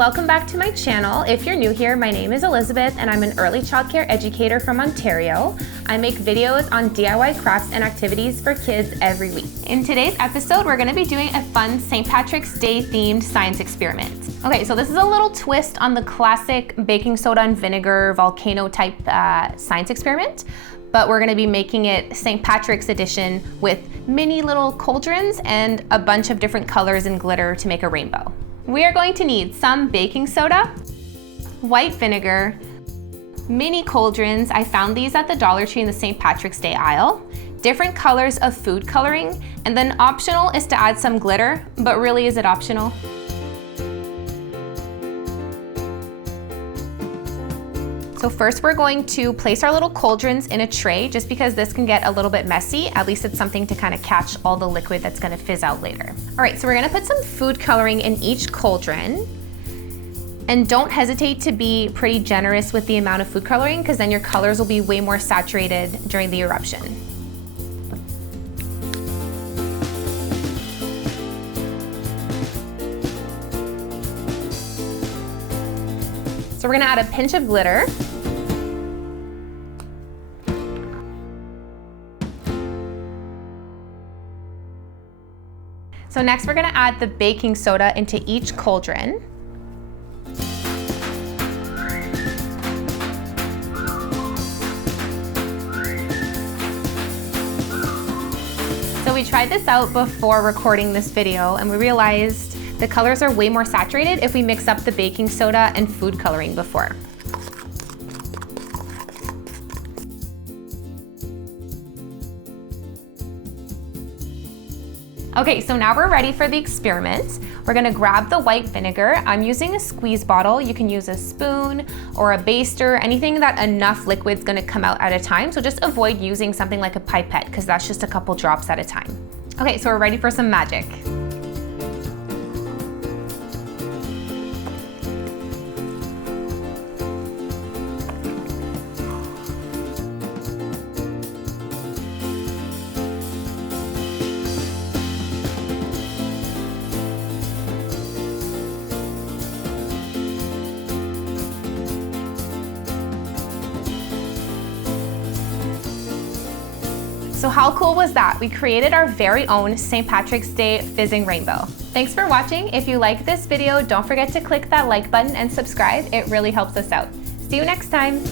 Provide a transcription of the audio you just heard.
welcome back to my channel. If you're new here, my name is Elizabeth and I'm an early childcare educator from Ontario. I make videos on DIY crafts and activities for kids every week. In today's episode, we're gonna be doing a fun St. Patrick's Day themed science experiment. Okay, so this is a little twist on the classic baking soda and vinegar volcano type science experiment, but we're gonna be making it St. Patrick's edition with mini little cauldrons and a bunch of different colors and glitter to make a rainbow. We are going to need some baking soda, white vinegar, mini cauldrons. I found these at the Dollar Tree in the St. Patrick's Day aisle, different colors of food coloring, and then optional is to add some glitter, but really is it optional? So first we're going to place our little cauldrons in a tray just because this can get a little bit messy. At least it's something to kind of catch all the liquid that's gonna fizz out later. All right, so we're gonna put some food coloring in each cauldron. And don't hesitate to be pretty generous with the amount of food coloring because then your colors will be way more saturated during the eruption. So we're gonna add a pinch of glitter. So next we're gonna add the baking soda into each cauldron. So we tried this out before recording this video and we realized the colors are way more saturated if we mix up the baking soda and food coloring before. Okay, so now we're ready for the experiment. We're gonna grab the white vinegar. I'm using a squeeze bottle. You can use a spoon or a baster, anything that enough liquid's gonna come out at a time. So just avoid using something like a pipette because that's just a couple drops at a time. Okay, so we're ready for some magic. So how cool was that? We created our very own St. Patrick's Day fizzing rainbow. Thanks for watching. If you liked this video, don't forget to click that like button and subscribe. It really helps us out. See you next time.